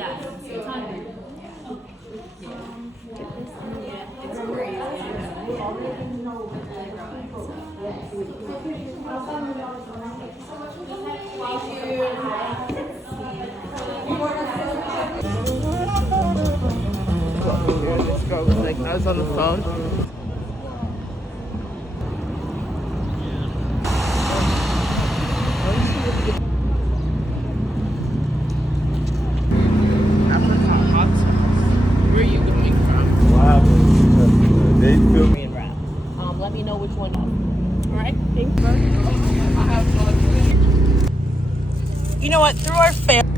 Yes, it's hungry. Yeah, it's crazy. This girl was like, I was on the phone. Where are you going from? Wow. They feel me. Let me know which one. All right, thanks. You know what? Through our family.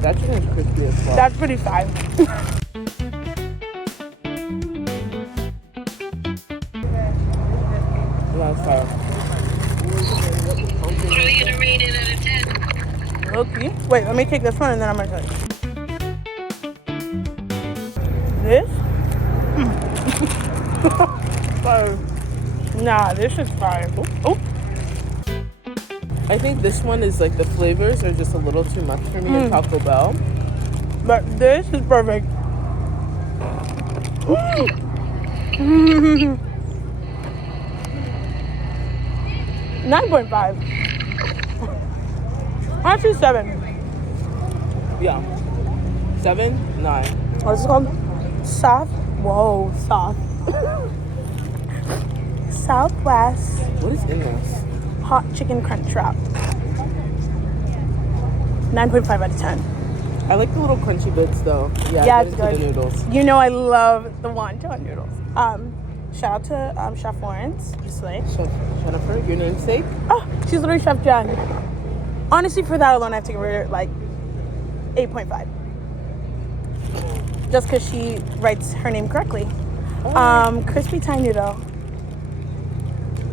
That chicken is crispy as well. That's pretty fine. Last time. What are we gonna rate it out of 10? Okay. Wait, let me take this one and then I'm gonna tell you. This? Fire. Nah, this is fire. Oh. I think this one is like the flavors are just a little too much for me in Taco Bell. But this is perfect. 9.5. Actually 7. Yeah. 7, 9. What's it called? Soft. Whoa, soft. Southwest. What is in this? Hot chicken crunch wrap. 9.5 out of 10. I like the little crunchy bits though. Yeah, it's good. good. The noodles. You know I love the wonton noodles. Shout out to Chef Lawrence. Chef Jennifer, your namesake. Oh, she's literally Chef Jen. Honestly, for that alone, I have to give her like 8.5. Just because she writes her name correctly. Crispy Thai noodle.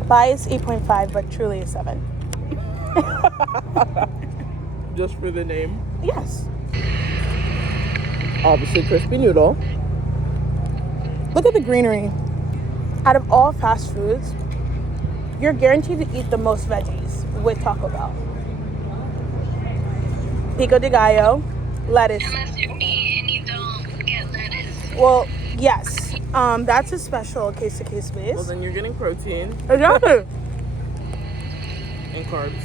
Bias 8.5, but truly a 7. Just for the name. Yes. Obviously crispy noodle. Look at the greenery. Out of all fast foods, you're guaranteed to eat the most veggies with Taco Bell. Pico de gallo, lettuce. Unless you're meat and you don't get lettuce. Well, yes. That's a special case-to-case Well, basis. then you're getting protein Exactly. and carbs.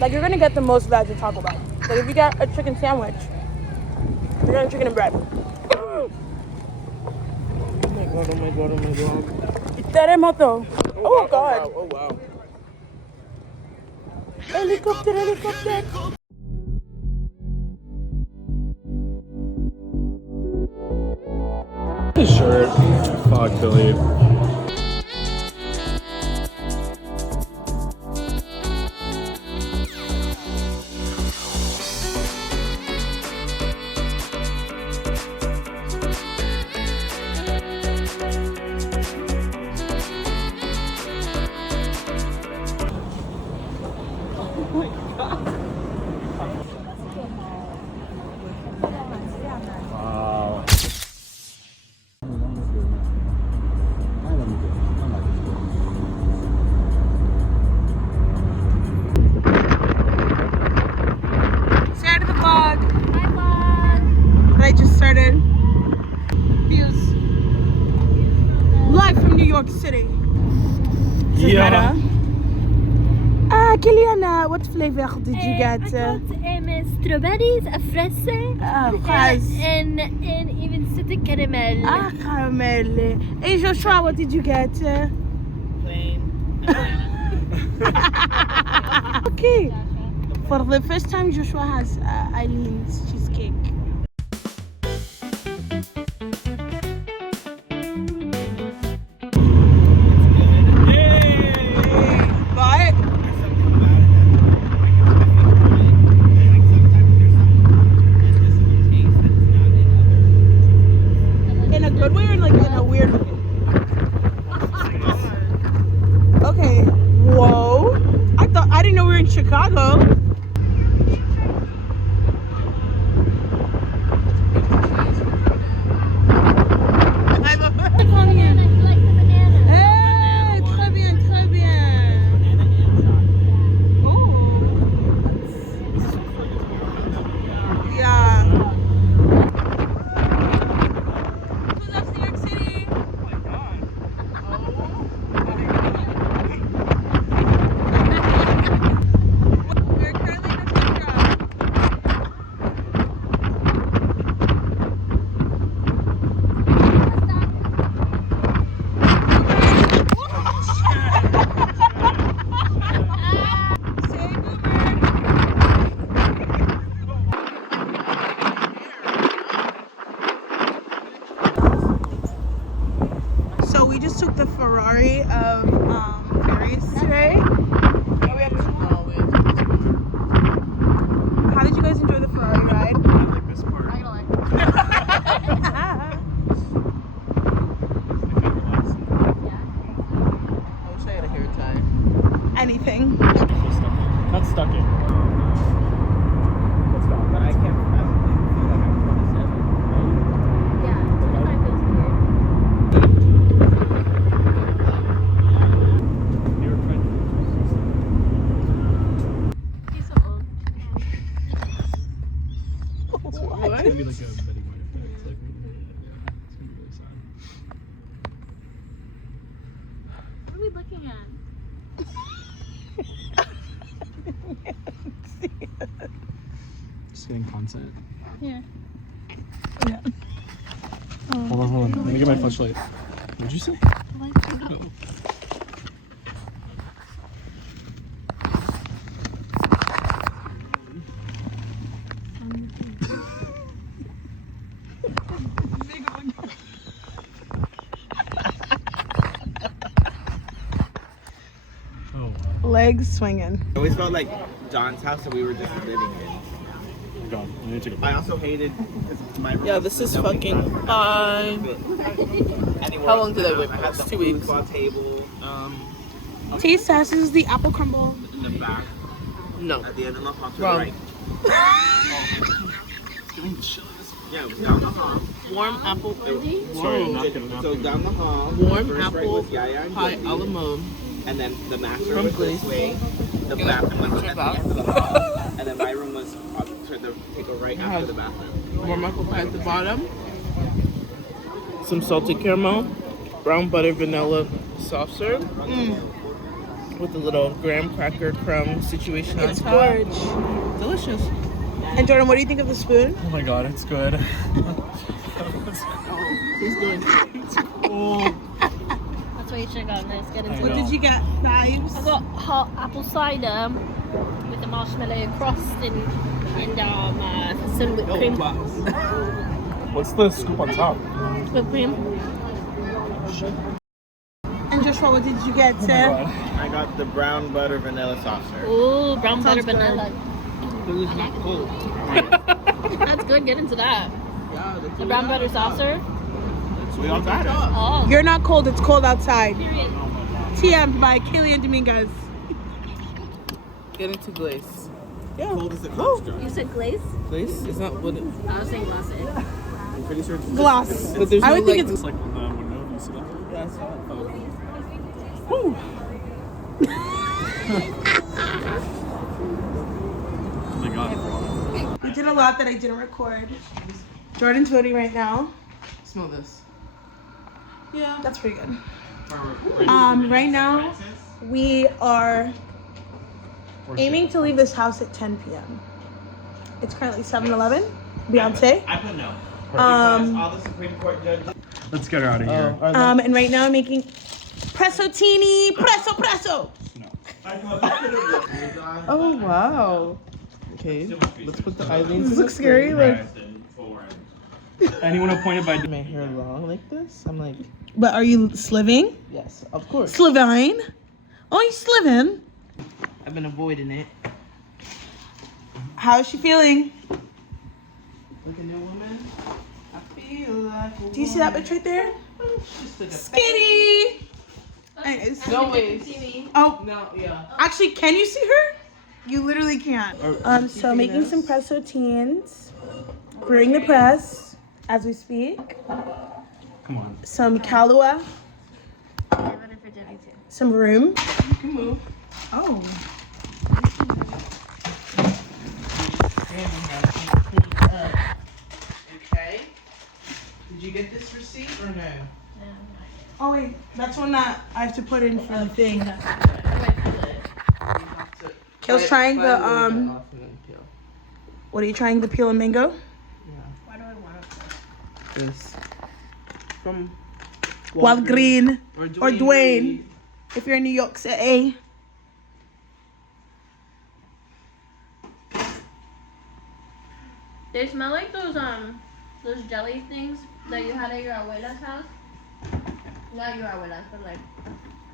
Like, you're gonna get the most veg at Taco Bell. Like, if you get a chicken sandwich, you're getting chicken and bread. Oh my god, oh my god, oh my god. Terremoto. Oh, wow, God. Oh wow. Helicopter. His shirt. Fuck, Billy. Wow. Say hi to the vlog. Hi, vlog. That I just started. Views. Live from New York City. Yeah. Kiliana, what flavor did you get? I got strawberries, a fraise, and even sweet caramel. Caramel. Hey Joshua, what did you get? Plain. Okay. For the first time, Joshua has Eileen's cheesecake. But in a good way or like in a weird way? Okay. Whoa. I didn't know we were in Chicago. Ferrari of Paris today. How did you guys enjoy the Ferrari ride? I like this part. I don't like I wish I had a hair tie. Anything. Not stuck in. That's not. But I can't feel like I'm 27. Yeah, 25 feels weird. You're a friend. He's so old. It's gonna be like a Betty White effect. It's like, it's gonna be really sad. What are we looking at? Just getting content. Here. Hold on. Let me get my flashlight. What'd you say? No. Oh, Legs swinging. It always felt like John's house that we were just living in. God. I need to take a I also hated because my room Yeah, was this is so fucking fine. Anywhere How long else did I in the wait house, for I had this? the 2 weeks. foosball table Taste test. This is the apple crumble. in the back No. at the end of the hall to Wrong. the right. It's getting chilly this Yeah, it was down the hall. Warm apple. Sorry, Whoa. napkin. So down the hall. Warm first right apple was Yaya and pie Josie, a la mode. and then the master From was this Glaze. way. The Get bathroom was it. at the end of the hall, and then my room was to take a right after the bathroom. Warm apple pie at the bottom. Some salted caramel. Brown butter vanilla soft serve. With a little graham cracker crumb situation on It's top. gorge. Delicious. And Jordan, what do you think of the spoon? Oh my god, it's good. He's doing That's why you should have gotten this. Get into I it. know. Did you get vibes? I got hot apple cider with the marshmallow crust and some whipped cream. What's the scoop on top? Whipped cream. And Joshua, what did you get, Oh my Sam? god. I got the brown butter vanilla soft serve. Ooh, brown butter Sounds good. vanilla. Food is not cold. That's good. Get into that. Yeah, The brown butter saucer. We all got it. Oh. You're not cold. It's cold outside. Period. TM by Killian Dominguez. Get into glaze. Cold as a construct. You said glaze? Glaze is not what it. I was saying glace. I'm pretty sure it's Gloss. But there's I no would think like. It's like on the window. You see that? Yeah, it's hot. Oh my god. We did a lot that I didn't record. Jordan's voting right now. Smell this. Yeah, that's pretty good. Right now we are aiming to leave this house at 10 p.m. It's currently 7:11. Beyonce. I put no. All the Supreme Court judges. Let's get her out of here. And right now I'm making pressotini, presso. No. Oh wow. Okay, let's put the eyelines. This looks scary. Like, Anyone appointed by My hair long like this. I'm like, but are you sliving? yes, of course. Slivine? Oh, you sliving? I've been avoiding it. How's she feeling? Like a new woman. I feel like. A Do you see that bitch right there? Just like a Skitty. Anyways. No ways. Oh, No, yeah. actually, can you see her? You literally can't. So making some pressotines, brewing the press as we speak. Come on. Some Kahlua, some room. You can move. Oh. Okay. Did you get this receipt or no? Oh wait, that's one that I have to put in for the thing. Kale's trying the What are you trying? The peel and mango? Why do I want This from Walgreen or Dwayne. If you're in New York City. They smell like those jelly things that you had at your abuela's house. Not your abuelas, but like.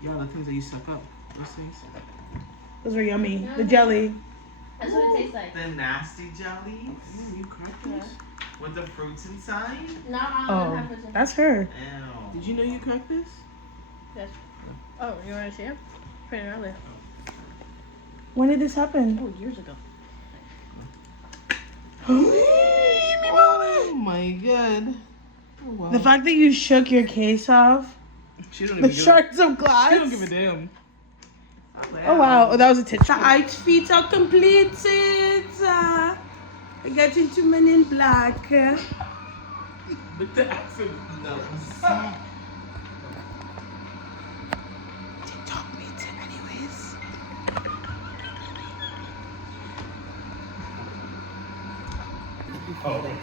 Yeah, the things that you suck up. Those things. Those are yummy. The jelly. That's what it tastes like. The nasty jellies You cracked this? with the fruits inside. Not all of them Oh, have fruits in it. that's her. Ew. Did you know you cracked this? Yes. Oh, you want to see it? Pretty early. When did this happen? Oh, years ago. Oh my god. Oh, wow. The fact that you shook your case off. She don't The even shards of glass. She don't give a damn. Oh wow, oh, that was a titch. The ice feet are completed. I get into Men in Black. But the accent. No. TikTok meets it anyways. Oh,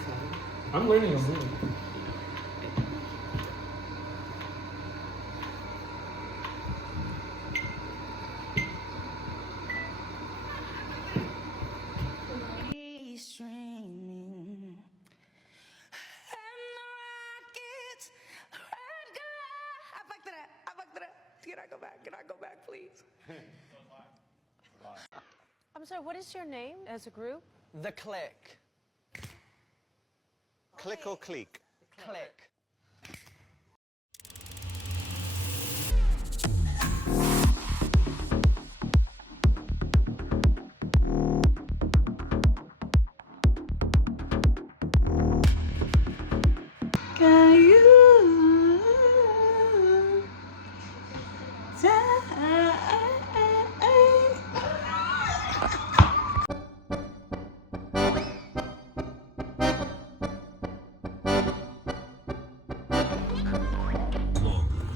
I'm learning a move. I'm sorry, what is your name as a group? The Click. Click or click? Click. Can you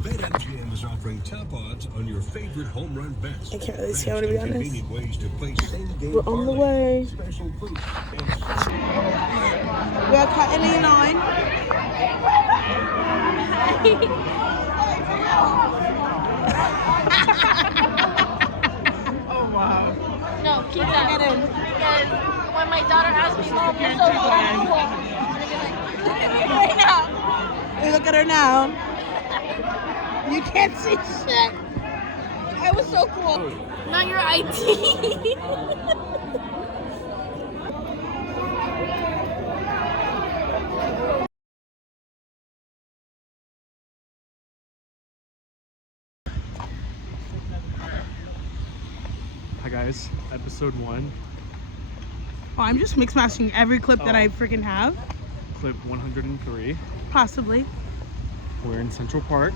BetMGM is offering top odds on your favorite home run bets. I can't really see, I'm gonna be honest. Convenient ways to play same-game We're on the way. special boosts, We are cutting in line. Oh wow. No, keep that. Get in. Because when my daughter asked me, Mom, you're so cool. I'm gonna be like, look at me right now. Hey, look at her now. You can't see shit. I was so cool. Not your IT. Hi guys, episode 1, Oh, I'm just mix matching every clip that I freaking have. clip 103. Possibly. We're in Central Park.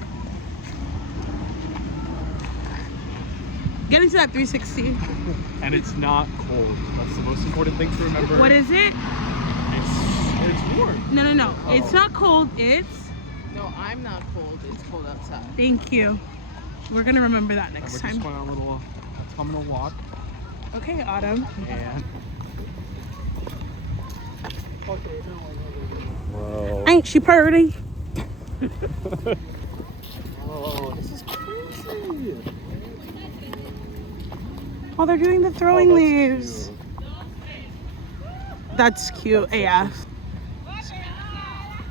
Get into that 360. And it's not cold. That's the most important thing to remember. What is it? It's warm. No, no, no. Oh. It's not cold. It's. No, I'm not cold. It's cold outside. Thank you. We're gonna remember that And next we're time. just going on a little autumnal walk. Okay, Autumn. And Ain't she pretty? oh, this is crazy. Oh, they're doing the throwing Oh, that's leaves. cute. That's cute AF.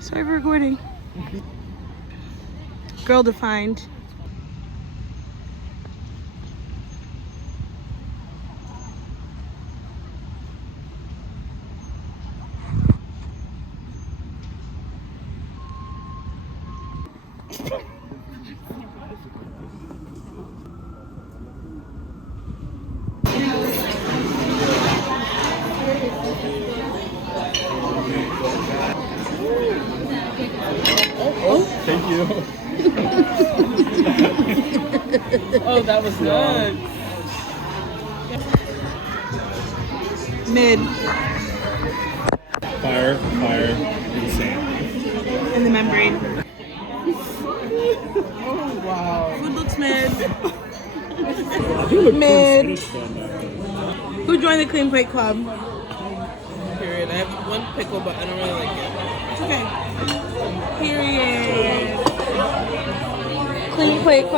Sorry for recording. Girl defined. Thank you. Oh, that was good. Mid. Fire, insane. In the membrane. Oh wow. Food looks mid. Mid. Who joined the Clean Plate Club? Period. I have one pickle, but I don't really like it. It's okay. Period. Clean Plate Club.